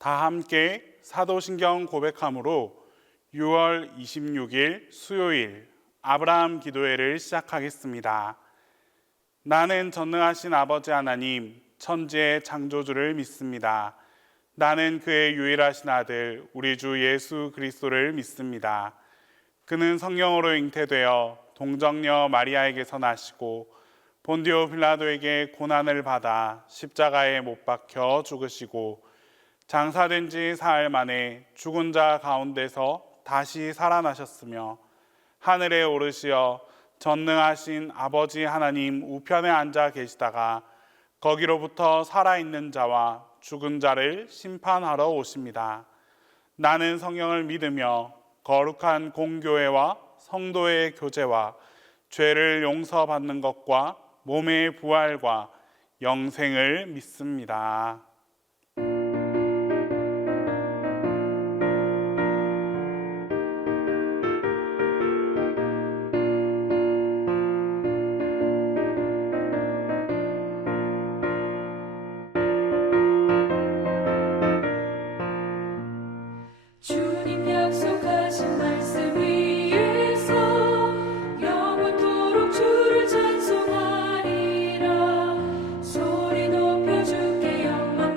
다 함께 사도신경 고백함으로 6월 26일 수요일 아브라함 기도회를 시작하겠습니다. 나는 전능하신 아버지 하나님, 천지의 창조주를 믿습니다. 나는 그의 유일하신 아들, 우리 주 예수 그리스도를 믿습니다. 그는 성령으로 잉태되어 동정녀 마리아에게서 나시고 본디오 빌라도에게 고난을 받아 십자가에 못 박혀 죽으시고 장사된 지 사흘 만에 죽은 자 가운데서 다시 살아나셨으며 하늘에 오르시어 전능하신 아버지 하나님 우편에 앉아 계시다가 거기로부터 살아있는 자와 죽은 자를 심판하러 오십니다. 나는 성령을 믿으며 거룩한 공교회와 성도의 교제와 죄를 용서받는 것과 몸의 부활과 영생을 믿습니다. 주님 약속하신 말씀 위에서 영원토록 주를 찬송하리라. 소리 높여 주께 영광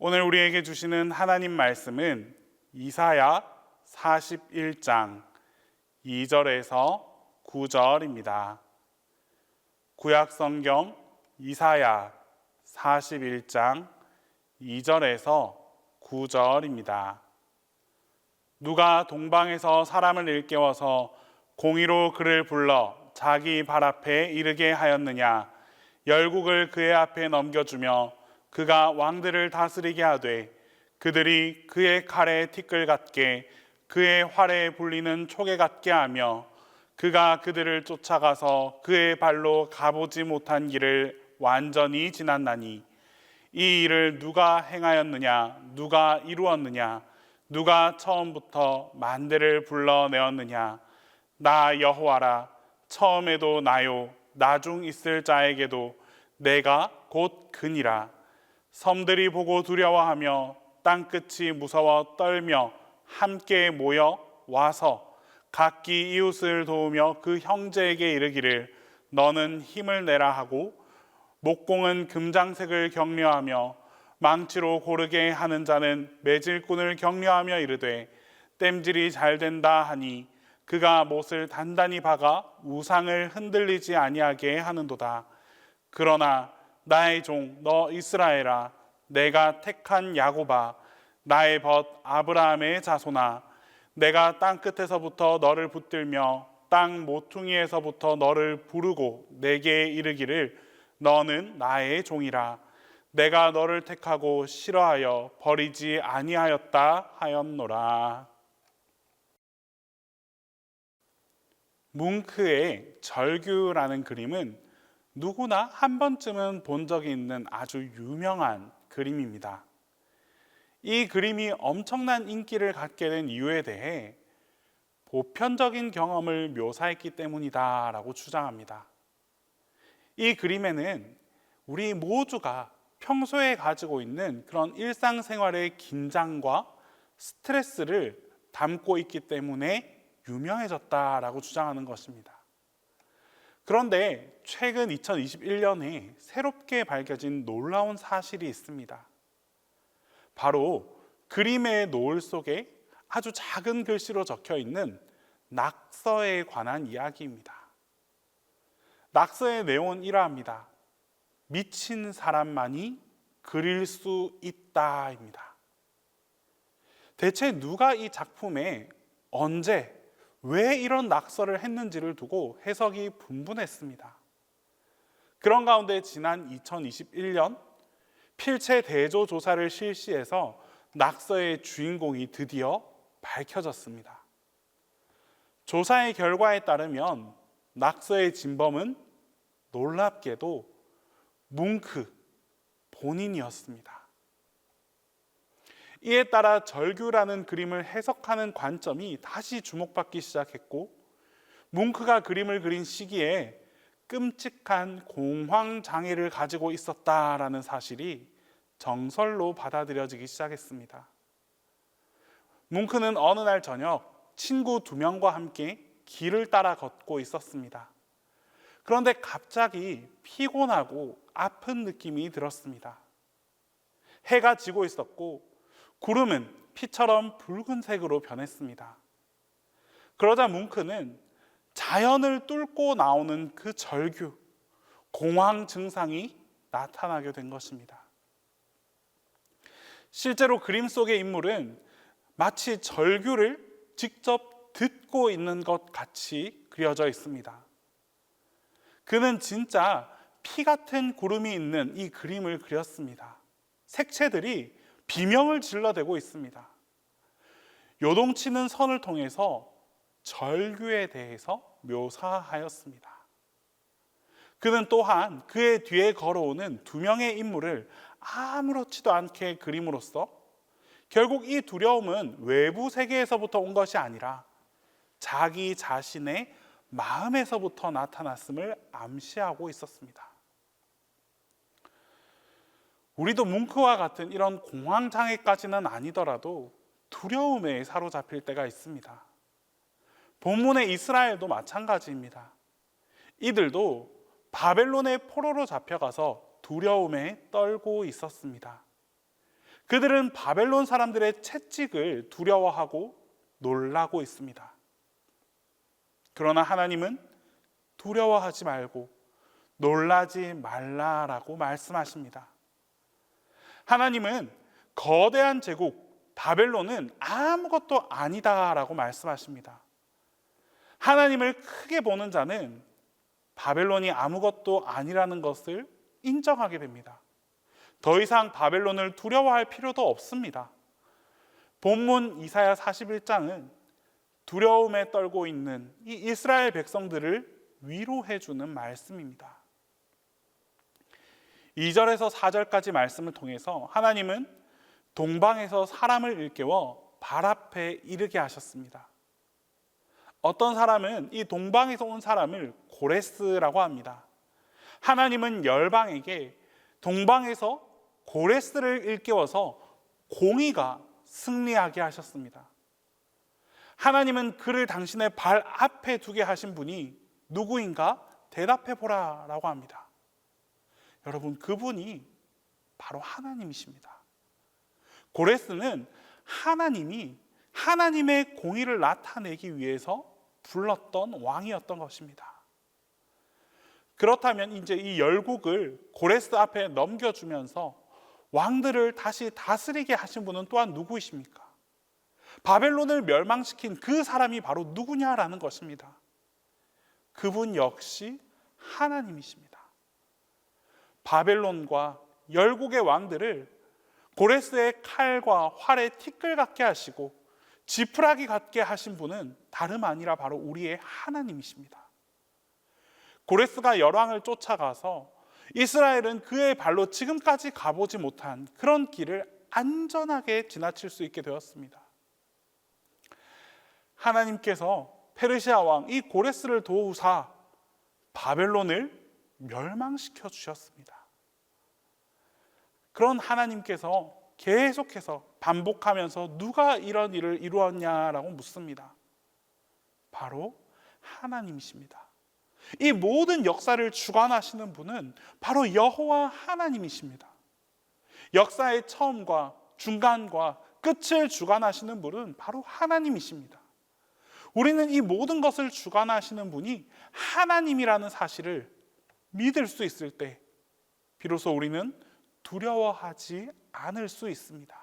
오늘 우리에게 주시는 하나님 말씀은 이사야 41장 2절에서 9절입니다. 구약 성경 이사야 41장 2절에서 9절입니다. 누가 동방에서 사람을 일깨워서 공의로 그를 불러 자기 발 앞에 이르게 하였느냐? 열국을 그의 앞에 넘겨주며 그가 왕들을 다스리게 하되 그들이 그의 칼에 티끌 같게 그의 활에 불리는 촉에 같게 하며 그가 그들을 쫓아가서 그의 발로 가보지 못한 길을 완전히 지났나니 이 일을 누가 행하였느냐? 누가 이루었느냐? 누가 처음부터 만대를 불러내었느냐? 나 여호와라. 처음에도 나요, 나중 있을 자에게도 내가 곧 그니라. 섬들이 보고 두려워하며 땅끝이 무서워 떨며 함께 모여 와서 각기 이웃을 도우며 그 형제에게 이르기를 너는 힘을 내라 하고 목공은 금장색을 격려하며 망치로 고르게 하는 자는 매질꾼을 격려하며 이르되 땜질이 잘 된다 하니 그가 못을 단단히 박아 우상을 흔들리지 아니하게 하는도다. 그러나 나의 종 너 이스라엘아, 내가 택한 야곱아, 나의 벗 아브라함의 자손아, 내가 땅끝에서부터 너를 붙들며 땅 모퉁이에서부터 너를 부르고 내게 이르기를 너는 나의 종이라. 내가 너를 택하고 싫어하여 버리지 아니하였다 하였노라. 뭉크의 절규라는 그림은 누구나 한 번쯤은 본 적이 있는 아주 유명한 그림입니다. 이 그림이 엄청난 인기를 갖게 된 이유에 대해 보편적인 경험을 묘사했기 때문이다 라고 주장합니다. 이 그림에는 우리 모두가 평소에 가지고 있는 그런 일상생활의 긴장과 스트레스를 담고 있기 때문에 유명해졌다라고 주장하는 것입니다. 그런데 최근 2021년에 새롭게 밝혀진 놀라운 사실이 있습니다. 바로 그림의 노을 속에 아주 작은 글씨로 적혀 있는 낙서에 관한 이야기입니다. 낙서의 내용은 이러합니다. 미친 사람만이 그릴 수 있다입니다. 대체 누가 이 작품에 언제 왜 이런 낙서를 했는지를 두고 해석이 분분했습니다. 그런 가운데 지난 2021년 필체 대조 조사를 실시해서 낙서의 주인공이 드디어 밝혀졌습니다. 조사의 결과에 따르면 낙서의 진범은 놀랍게도 뭉크 본인이었습니다. 이에 따라 절규라는 그림을 해석하는 관점이 다시 주목받기 시작했고, 뭉크가 그림을 그린 시기에 끔찍한 공황장애를 가지고 있었다라는 사실이 정설로 받아들여지기 시작했습니다. 뭉크는 어느 날 저녁 친구 2명과 함께 길을 따라 걷고 있었습니다. 그런데 갑자기 피곤하고 아픈 느낌이 들었습니다. 해가 지고 있었고 구름은 피처럼 붉은색으로 변했습니다. 그러자 뭉크는 자연을 뚫고 나오는 그 절규, 공황 증상이 나타나게 된 것입니다. 실제로 그림 속의 인물은 마치 절규를 직접 듣고 있는 것 같이 그려져 있습니다. 그는 진짜 피 같은 구름이 있는 이 그림을 그렸습니다. 색채들이 비명을 질러대고 있습니다. 요동치는 선을 통해서 절규에 대해서 묘사하였습니다. 그는 또한 그의 뒤에 걸어오는 2명의 인물을 아무렇지도 않게 그림으로써 결국 이 두려움은 외부 세계에서부터 온 것이 아니라 자기 자신의 마음에서부터 나타났음을 암시하고 있었습니다. 우리도 뭉크와 같은 이런 공황장애까지는 아니더라도 두려움에 사로잡힐 때가 있습니다. 본문의 이스라엘도 마찬가지입니다. 이들도 바벨론의 포로로 잡혀가서 두려움에 떨고 있었습니다. 그들은 바벨론 사람들의 채찍을 두려워하고 놀라고 있습니다. 그러나 하나님은 두려워하지 말고 놀라지 말라라고 말씀하십니다. 하나님은 거대한 제국 바벨론은 아무것도 아니다라고 말씀하십니다. 하나님을 크게 보는 자는 바벨론이 아무것도 아니라는 것을 인정하게 됩니다. 더 이상 바벨론을 두려워할 필요도 없습니다. 본문 이사야 41장은 두려움에 떨고 있는 이 이스라엘 백성들을 위로해 주는 말씀입니다. 2절에서 4절까지 말씀을 통해서 하나님은 동방에서 사람을 일깨워 발 앞에 이르게 하셨습니다. 어떤 사람은 이 동방에서 온 사람을 고레스라고 합니다. 하나님은 열방에게 동방에서 고레스를 일깨워서 공의가 승리하게 하셨습니다. 하나님은 그를 당신의 발 앞에 두게 하신 분이 누구인가 대답해 보라 라고 합니다. 여러분, 그분이 바로 하나님이십니다. 고레스는 하나님이 하나님의 공의를 나타내기 위해서 불렀던 왕이었던 것입니다. 그렇다면 이제 이 열국을 고레스 앞에 넘겨주면서 왕들을 다시 다스리게 하신 분은 또한 누구이십니까? 바벨론을 멸망시킨 그 사람이 바로 누구냐라는 것입니다. 그분 역시 하나님이십니다. 바벨론과 열국의 왕들을 고레스의 칼과 활에 티끌 같게 하시고 지푸라기 같게 하신 분은 다름 아니라 바로 우리의 하나님이십니다. 고레스가 열왕을 쫓아가서 이스라엘은 그의 발로 지금까지 가보지 못한 그런 길을 안전하게 지나칠 수 있게 되었습니다. 하나님께서 페르시아 왕 이 고레스를 도우사 바벨론을 멸망시켜 주셨습니다. 그런 하나님께서 계속해서 반복하면서 누가 이런 일을 이루었냐라고 묻습니다. 바로 하나님이십니다. 이 모든 역사를 주관하시는 분은 바로 여호와 하나님이십니다. 역사의 처음과 중간과 끝을 주관하시는 분은 바로 하나님이십니다. 우리는 이 모든 것을 주관하시는 분이 하나님이라는 사실을 믿을 수 있을 때 비로소 우리는 두려워하지 않을 수 있습니다.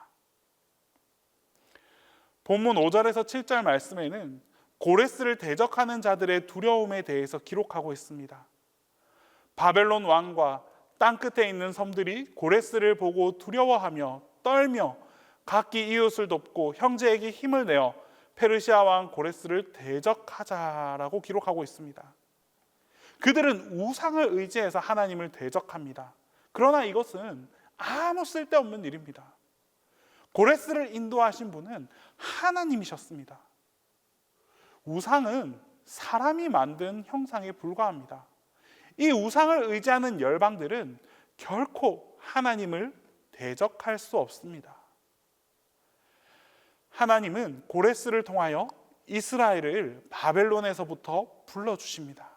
본문 5절에서 7절 말씀에는 고레스를 대적하는 자들의 두려움에 대해서 기록하고 있습니다. 바벨론 왕과 땅끝에 있는 섬들이 고레스를 보고 두려워하며 떨며 각기 이웃을 돕고 형제에게 힘을 내어 페르시아 왕 고레스를 대적하자라고 기록하고 있습니다. 그들은 우상을 의지해서 하나님을 대적합니다. 그러나 이것은 아무 쓸데없는 일입니다. 고레스를 인도하신 분은 하나님이셨습니다. 우상은 사람이 만든 형상에 불과합니다. 이 우상을 의지하는 열방들은 결코 하나님을 대적할 수 없습니다. 하나님은 고레스를 통하여 이스라엘을 바벨론에서부터 불러주십니다.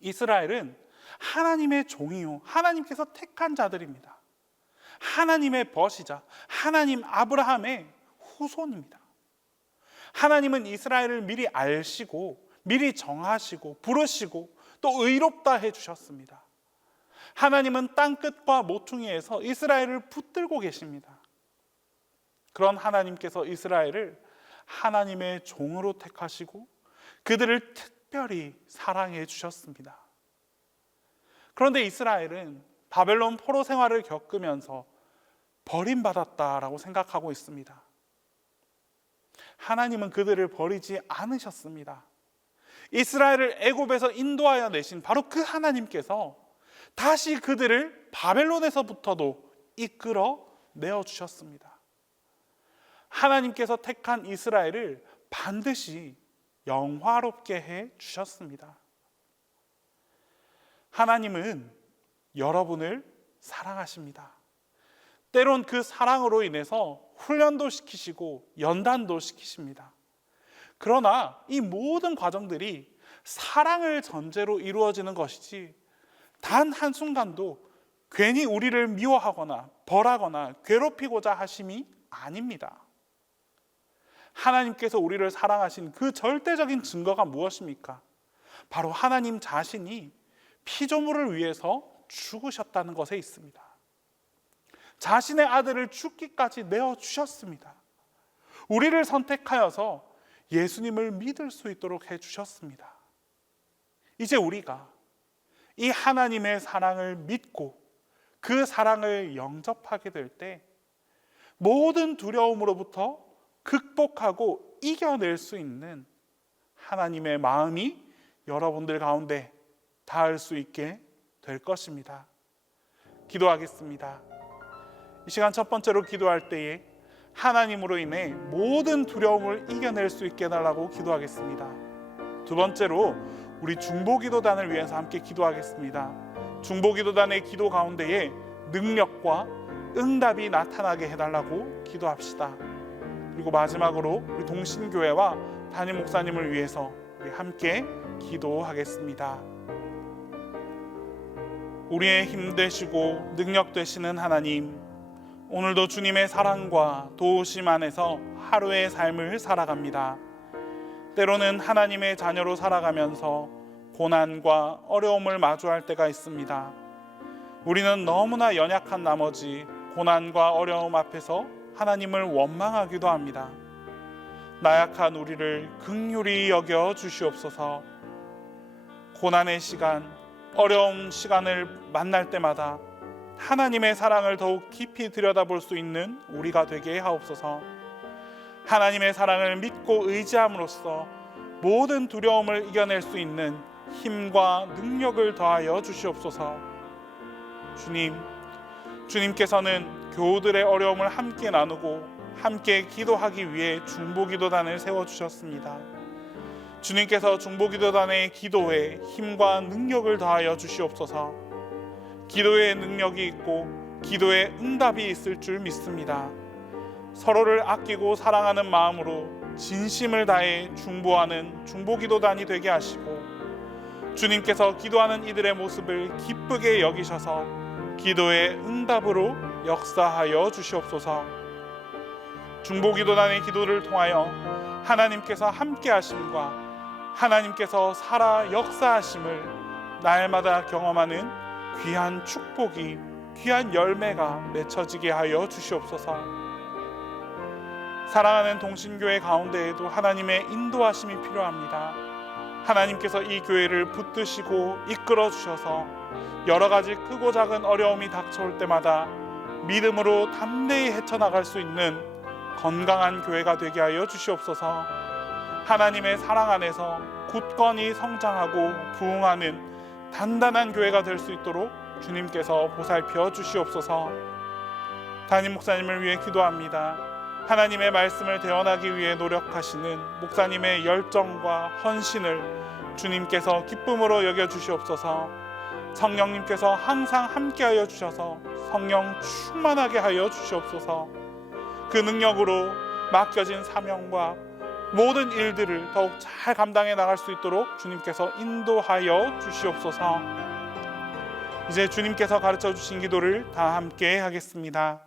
이스라엘은 하나님의 종이요 하나님께서 택한 자들입니다. 하나님의 벗이자 하나님 아브라함의 후손입니다. 하나님은 이스라엘을 미리 알시고 미리 정하시고 부르시고 또 의롭다 해주셨습니다. 하나님은 땅끝과 모퉁이에서 이스라엘을 붙들고 계십니다. 그런 하나님께서 이스라엘을 하나님의 종으로 택하시고 그들을 특별히 사랑해 주셨습니다. 그런데 이스라엘은 바벨론 포로 생활을 겪으면서 버림받았다라고 생각하고 있습니다. 하나님은 그들을 버리지 않으셨습니다. 이스라엘을 애굽에서 인도하여 내신 바로 그 하나님께서 다시 그들을 바벨론에서부터도 이끌어 내어 주셨습니다. 하나님께서 택한 이스라엘을 반드시 영화롭게 해 주셨습니다. 하나님은 여러분을 사랑하십니다. 때론 그 사랑으로 인해서 훈련도 시키시고 연단도 시키십니다. 그러나 이 모든 과정들이 사랑을 전제로 이루어지는 것이지 단 한순간도 괜히 우리를 미워하거나 벌하거나 괴롭히고자 하심이 아닙니다. 하나님께서 우리를 사랑하신 그 절대적인 증거가 무엇입니까? 바로 하나님 자신이 피조물을 위해서 죽으셨다는 것에 있습니다. 자신의 아들을 죽기까지 내어주셨습니다. 우리를 선택하여서 예수님을 믿을 수 있도록 해주셨습니다. 이제 우리가 이 하나님의 사랑을 믿고 그 사랑을 영접하게 될 때 모든 두려움으로부터 극복하고 이겨낼 수 있는 하나님의 마음이 여러분들 가운데 닿을 수 있게 될 것입니다. 기도하겠습니다. 이 시간 첫 번째로 기도할 때에 하나님으로 인해 모든 두려움을 이겨낼 수 있게 해달라고 기도하겠습니다. 두 번째로 우리 중보기도단을 위해서 함께 기도하겠습니다. 중보기도단의 기도 가운데에 능력과 응답이 나타나게 해달라고 기도합시다. 그리고 마지막으로 우리 동신교회와 담임 목사님을 위해서 우리 함께 기도하겠습니다. 우리의 힘 되시고 능력 되시는 하나님, 오늘도 주님의 사랑과 도우심 안에서 하루의 삶을 살아갑니다. 때로는 하나님의 자녀로 살아가면서 고난과 어려움을 마주할 때가 있습니다. 우리는 너무나 연약한 나머지 고난과 어려움 앞에서 하나님을 원망하기도 합니다. 나약한 우리를 긍휼히 여겨 주시옵소서. 고난의 시간, 어려운 시간을 만날 때마다 하나님의 사랑을 더욱 깊이 들여다볼 수 있는 우리가 되게 하옵소서. 하나님의 사랑을 믿고 의지함으로써 모든 두려움을 이겨낼 수 있는 힘과 능력을 더하여 주시옵소서. 주님께서는 교우들의 어려움을 함께 나누고 함께 기도하기 위해 중보기도단을 세워주셨습니다. 주님께서 중보기도단의 기도에 힘과 능력을 더하여 주시옵소서. 기도의 능력이 있고 기도의 응답이 있을 줄 믿습니다. 서로를 아끼고 사랑하는 마음으로 진심을 다해 중보하는 중보기도단이 되게 하시고, 주님께서 기도하는 이들의 모습을 기쁘게 여기셔서 기도의 응답으로 역사하여 주시옵소서. 중보기도단의 기도를 통하여 하나님께서 함께 하심과 하나님께서 살아 역사하심을 날마다 경험하는 귀한 축복이, 귀한 열매가 맺혀지게 하여 주시옵소서. 사랑하는 동신교회 가운데에도 하나님의 인도하심이 필요합니다. 하나님께서 이 교회를 붙드시고 이끌어 주셔서 여러 가지 크고 작은 어려움이 닥쳐올 때마다 믿음으로 담대히 헤쳐나갈 수 있는 건강한 교회가 되게 하여 주시옵소서. 하나님의 사랑 안에서 굳건히 성장하고 부흥하는 단단한 교회가 될 수 있도록 주님께서 보살펴 주시옵소서. 담임 목사님을 위해 기도합니다. 하나님의 말씀을 대언하기 위해 노력하시는 목사님의 열정과 헌신을 주님께서 기쁨으로 여겨 주시옵소서. 성령님께서 항상 함께하여 주셔서 성령 충만하게 하여 주시옵소서. 그 능력으로 맡겨진 사명과 모든 일들을 더욱 잘 감당해 나갈 수 있도록 주님께서 인도하여 주시옵소서. 이제 주님께서 가르쳐 주신 기도를 다 함께 하겠습니다.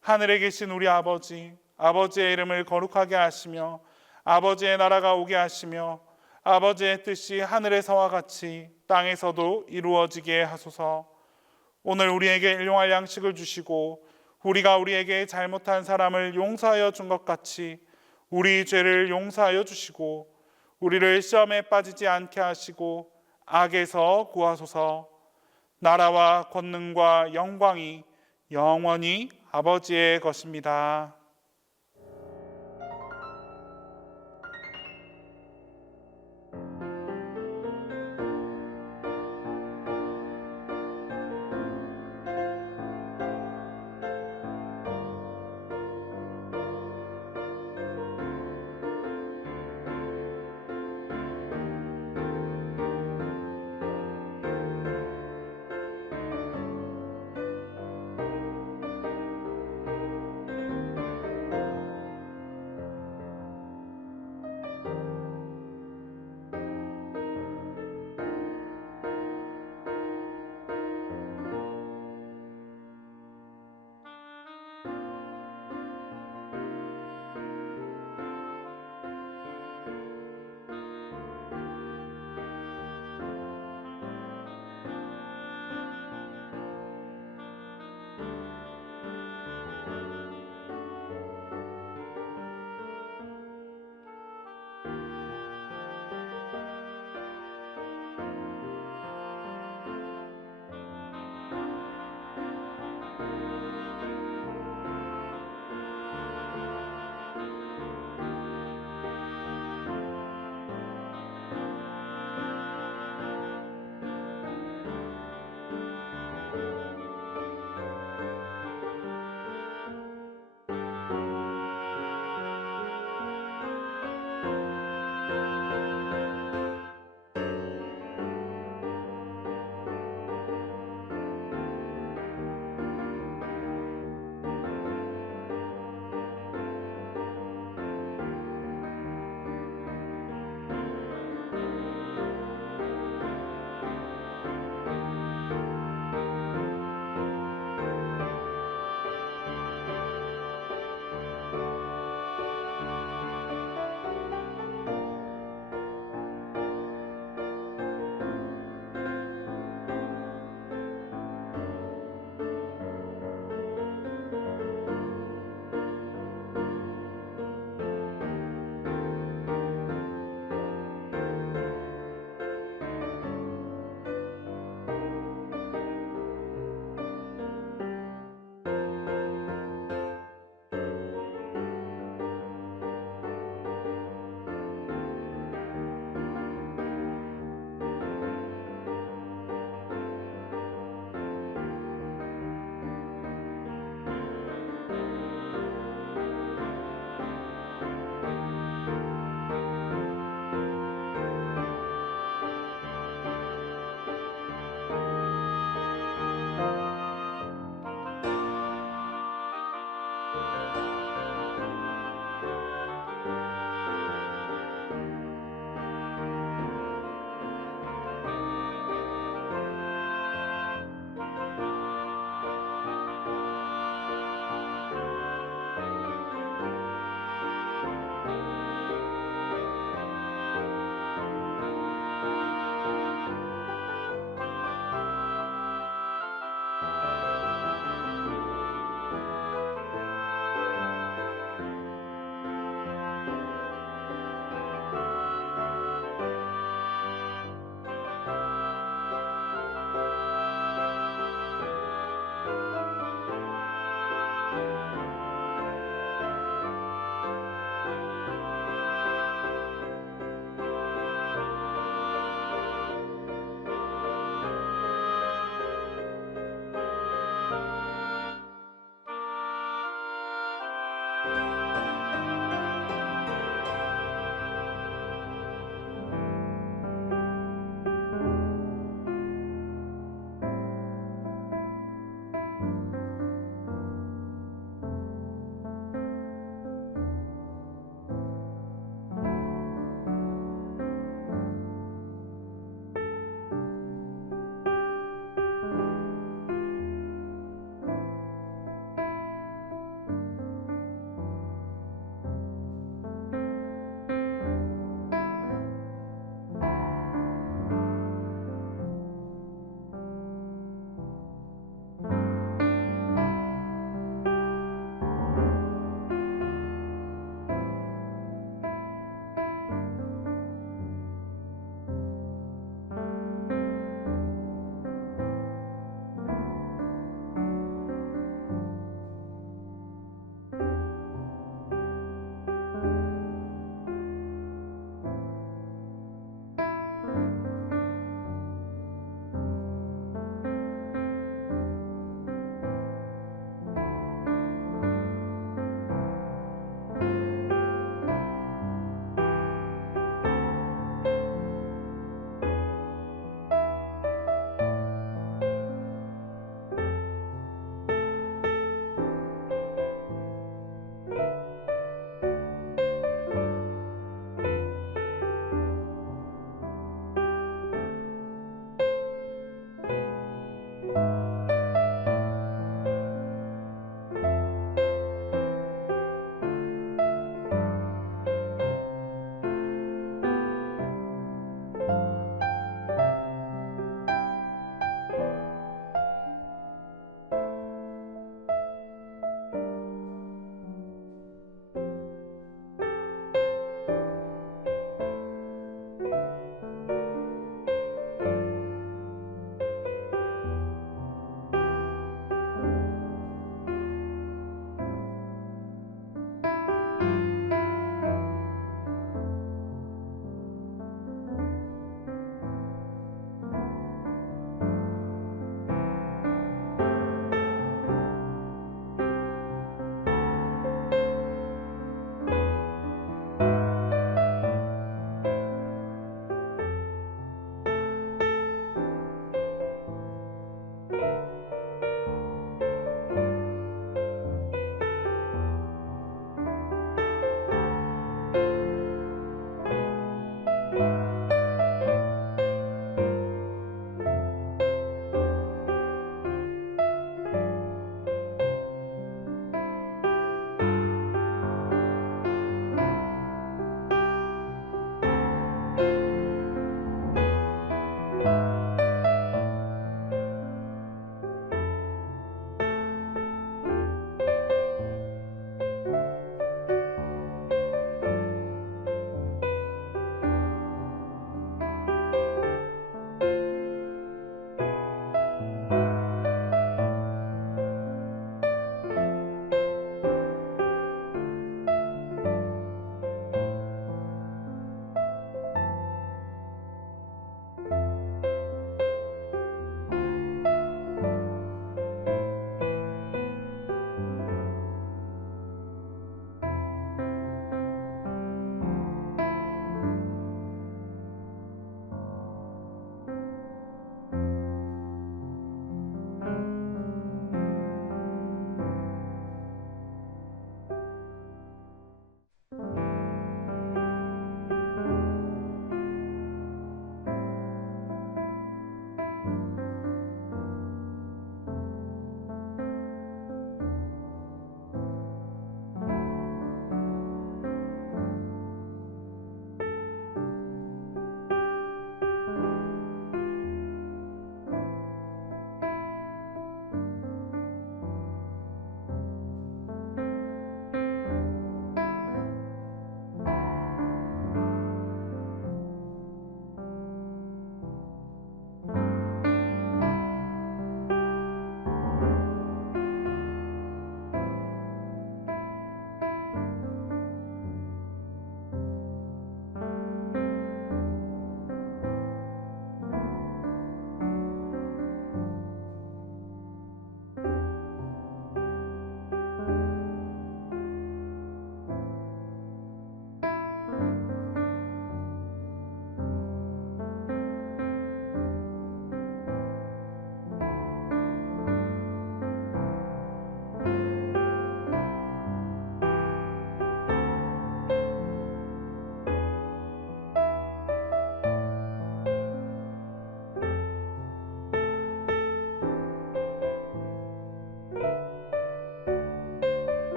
하늘에 계신 우리 아버지, 아버지의 이름을 거룩하게 하시며 아버지의 나라가 오게 하시며 아버지의 뜻이 하늘에서와 같이 땅에서도 이루어지게 하소서. 오늘 우리에게 일용할 양식을 주시고 우리가 우리에게 잘못한 사람을 용서하여 준 것 같이 우리 죄를 용서하여 주시고 우리를 시험에 빠지지 않게 하시고 악에서 구하소서. 나라와 권능과 영광이 영원히 아버지의 것입니다.